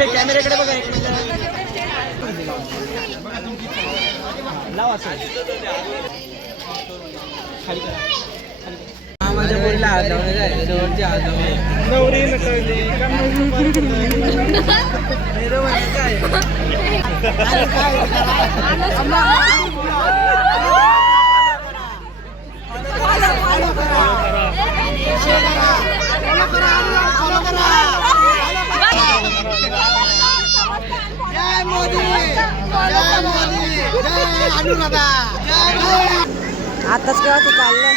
इकडे कॅमेऱ्याकडे बघा एक मिनिट लावा सर खाली करा माझ्या बोलला हात लावणे जाय शेवटची हात लावणे नवरी नटवली मेरो म्हणे काय अरे काय जय मोदी जय मोदी जय अनुराधा जय आताच केव्हा चाललंय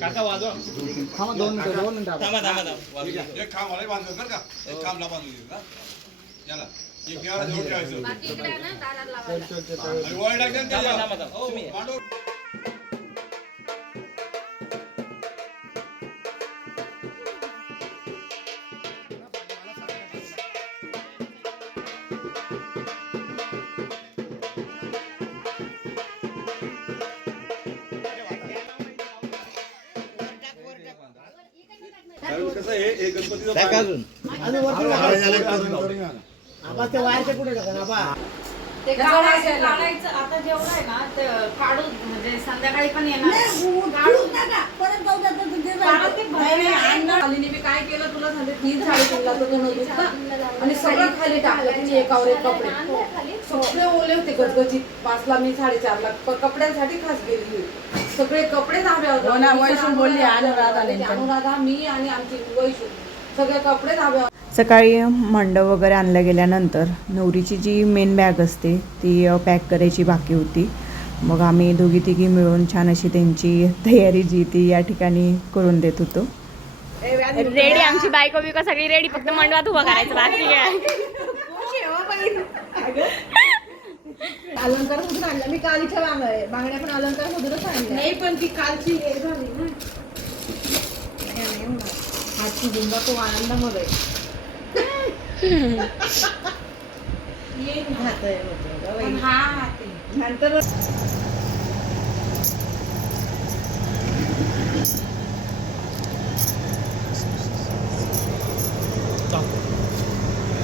काका वाजवा थांबा 2 मिनिटं थांबा एक काम मला बांधलं कर का एक काम ला बांधून का याला एक याला जोड ठेवायचं बाकी इकडे ना दारात लावायला वळ टाकून त्याला थांबा तुम्ही मांडो कसं आहे हे गणपतीचं अजून आबा ते वायरचे कुठे टाका आबा ते काढायचं आता जेवढं आहे ना ते काढू म्हणजे संध्याकाळी पण येणार काढू नका परत जाऊ द्या ते खालीने मी काय केलं तुला सांगते 3 साडेतीनला तर नव्हतं आणि सगळं खाली टाकलं म्हणजे एकावर एक कपडे सगळे ओले होते गजगजीत 5ला मी 4:30ला कपड्यांसाठी खास गेली सगळे कपडे धाबे होते वैशू बोलली अनुराधा मी आणि आमची वैशू सगळे कपडे धाबे. सकाळी मंडप वगैरे आणलं गेल्यानंतर नवरीची जी मेन बॅग असते ती पॅक करायची बाकी होती. मग आम्ही दोघी तिघी मिळून छान अशी त्यांची तयारी जी ती या ठिकाणी करून देत होतो. रेडी आमची बायको बिको सगळी रेडी फक्त मंडपात उभं करायचं बाकी काय. अलंकार मधून आणला मी कालीच्या बांगड्या पण अलंकार मधूनच आणल्या नाही पण ती कालची हे झाली ना हातची झुंबा तो आनंदामध्ये येईन खात आहे हा नंतर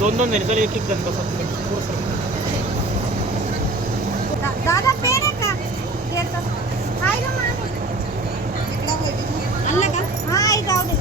2-2 मिनिटं एक जण बसा दादा पेन आहे का देतो हाय ग मामी आणलं का हाय जाऊ दे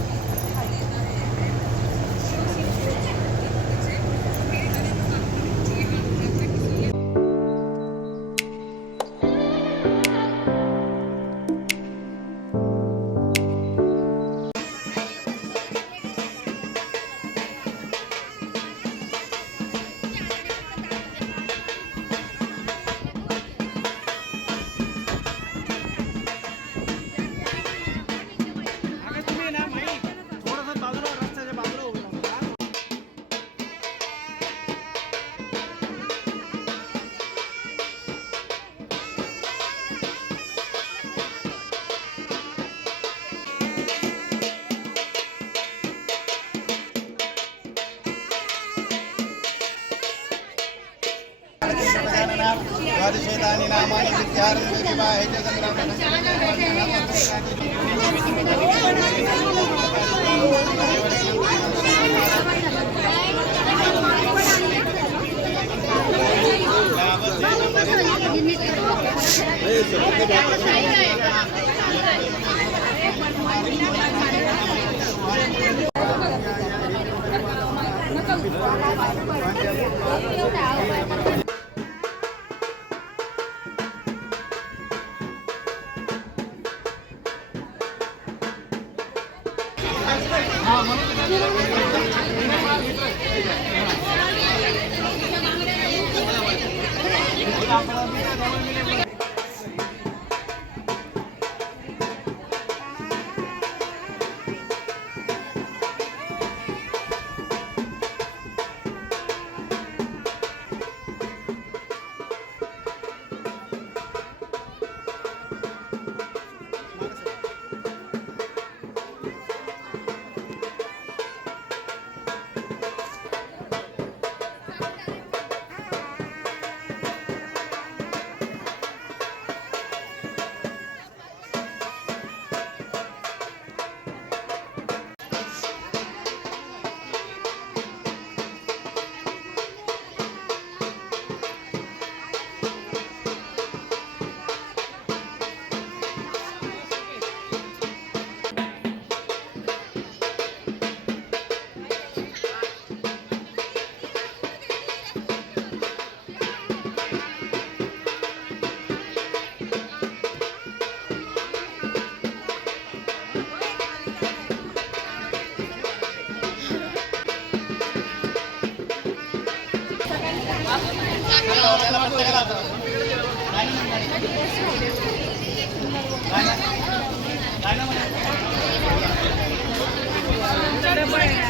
परिषदानी नामानी विद्यार्थी विवाहित संग्राम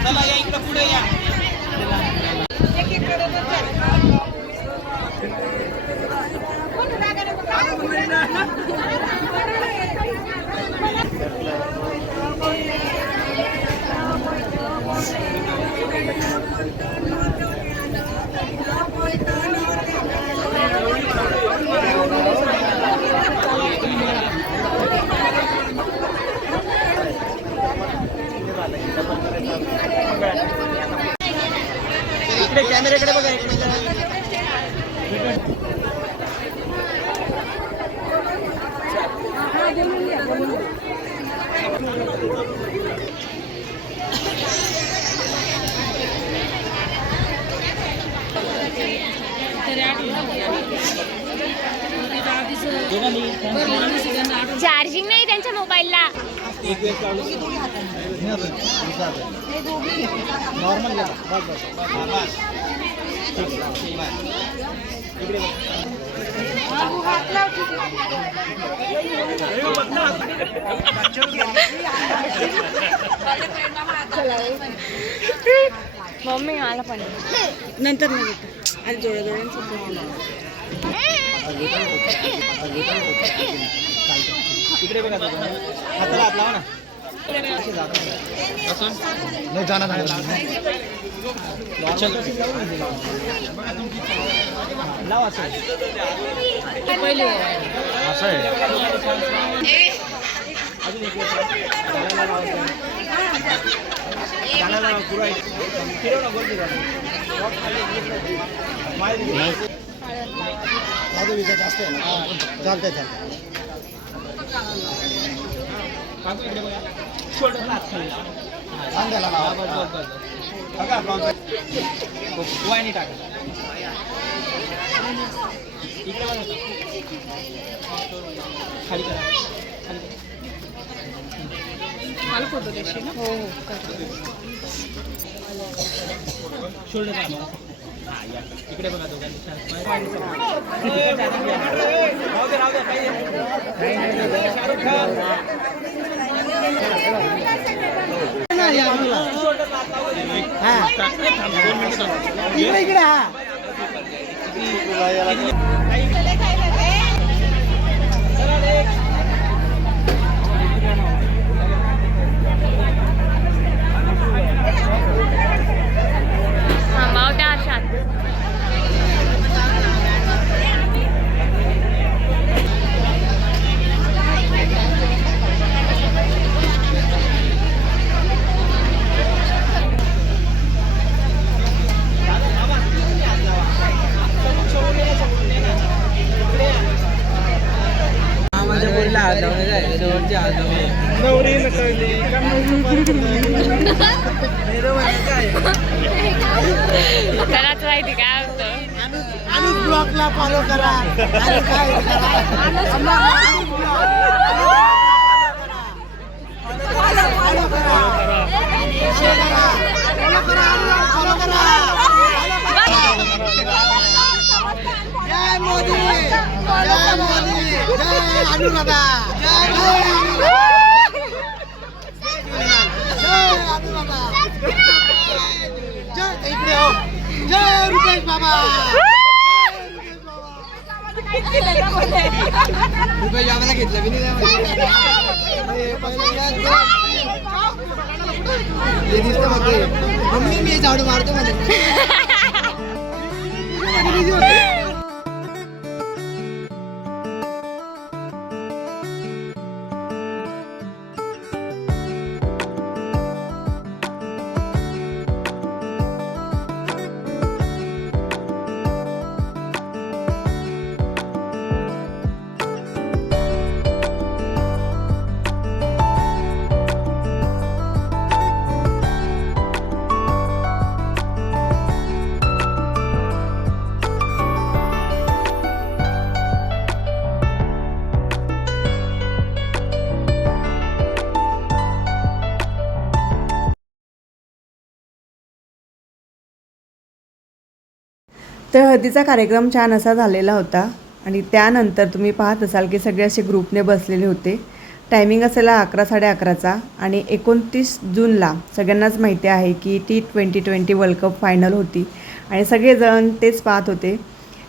चला या इकडे पुढे या. इकडे कॅमेऱ्याकडे बघा एक मिनिट. चार्जिंग नाही त्यांच्या मोबाईलला. नॉर्मल बस बस. मम्मी मला पण नंतर नाही आणि जोड्या इकडे बघा हाताला हात लावा ना. नाही जाणार लावा पहिले असं आहे. अजून एक विचार जास्त आहे ना. चालतंय चालतंय. वाईनी टाका. खाली करा. मला फोटो देशील ना. हो शोल्डर करा. इकडे बघा दोघांनी. शाहरुख खान इकडे थांबावत्या अशात. त्यालाच माहिती काय होतं. ब्लॉगला फॉलो करा. करा अनुराधा इकडे हो जय रुपेश बाबा रुपेश बाबाला घेतलं मी मम्मी मी झाडू मारतो मध्ये तर हळदीचा कार्यक्रम छान असा झालेला होता आणि त्यानंतर तुम्ही पाहत असाल की सगळे असे ग्रुपने बसलेले होते. टायमिंग असेला 11 साडेअकराचा आणि 29 जूनला सगळ्यांनाच माहिती आहे की T20 वर्ल्ड कप फायनल होती आणि सगळेजण तेच पाहत होते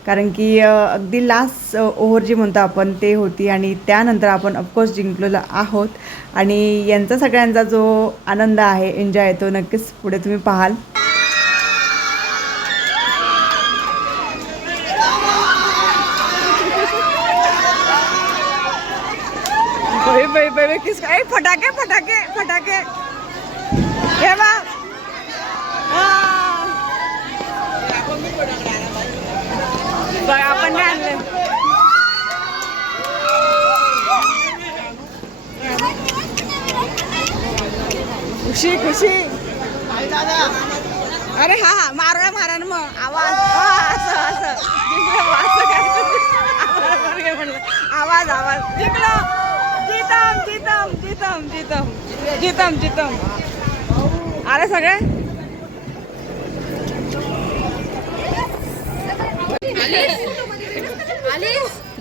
कारण की अगदी लास्ट ओव्हर जी म्हणतो आपण ते होती आणि त्यानंतर आपण ऑफकोर्स जिंकलेलो आहोत आणि यांचा सगळ्यांचा जो आनंद आहे एन्जॉय तो नक्कीच पुढे तुम्ही पाहाल. किस काय फटाके फटाके फटाके हे बा आपण नाही आणले. खुशी खुशी अरे हा हा मारा मारा ना मग आवाज असं असं जिंकलं असं काय म्हणलं आवाज आवाज जिंकलं जीतम जीतम जीतम जीतम जीतम जीतम अरे सगळे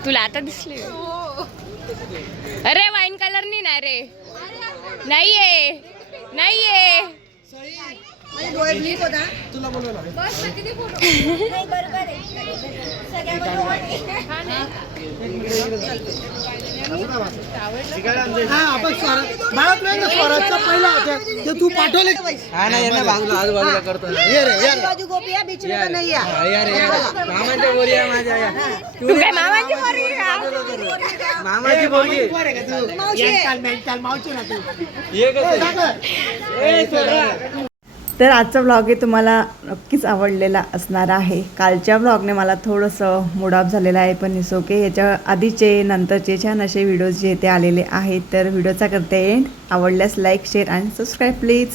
तुला आता दिसले अरे वाईन कलर नाही रे नाहीये नाहीये तुला बोलवलं हा आपण स्वराजचा पहिला होता ते तू पाठवले हा नाही यांना बाजूला आजूबाजूला करतो ये रे ये बाजू गोपिया बीच में नाही या मामाच्या बोरी आहे माझ्या या तू काय मामाची पोरगी का? मामाची बोरी आहे का तू मेंटल मावची ना तू ये कसं तर आजचा व्लॉग हे तुम्हाला नक्कीच आवडलेला असणार आहे. कालच्या व्लॉगने मला थोडंसं मूड ऑफ झालेलं आहे पण इट्स ओके. याच्या आधीचे नंतरचे छान असे व्हिडिओज जे ते आलेले आहेत तर व्हिडिओचा करते एंड. आवडल्यास लाईक शेअर आणि सबस्क्राईब प्लीज.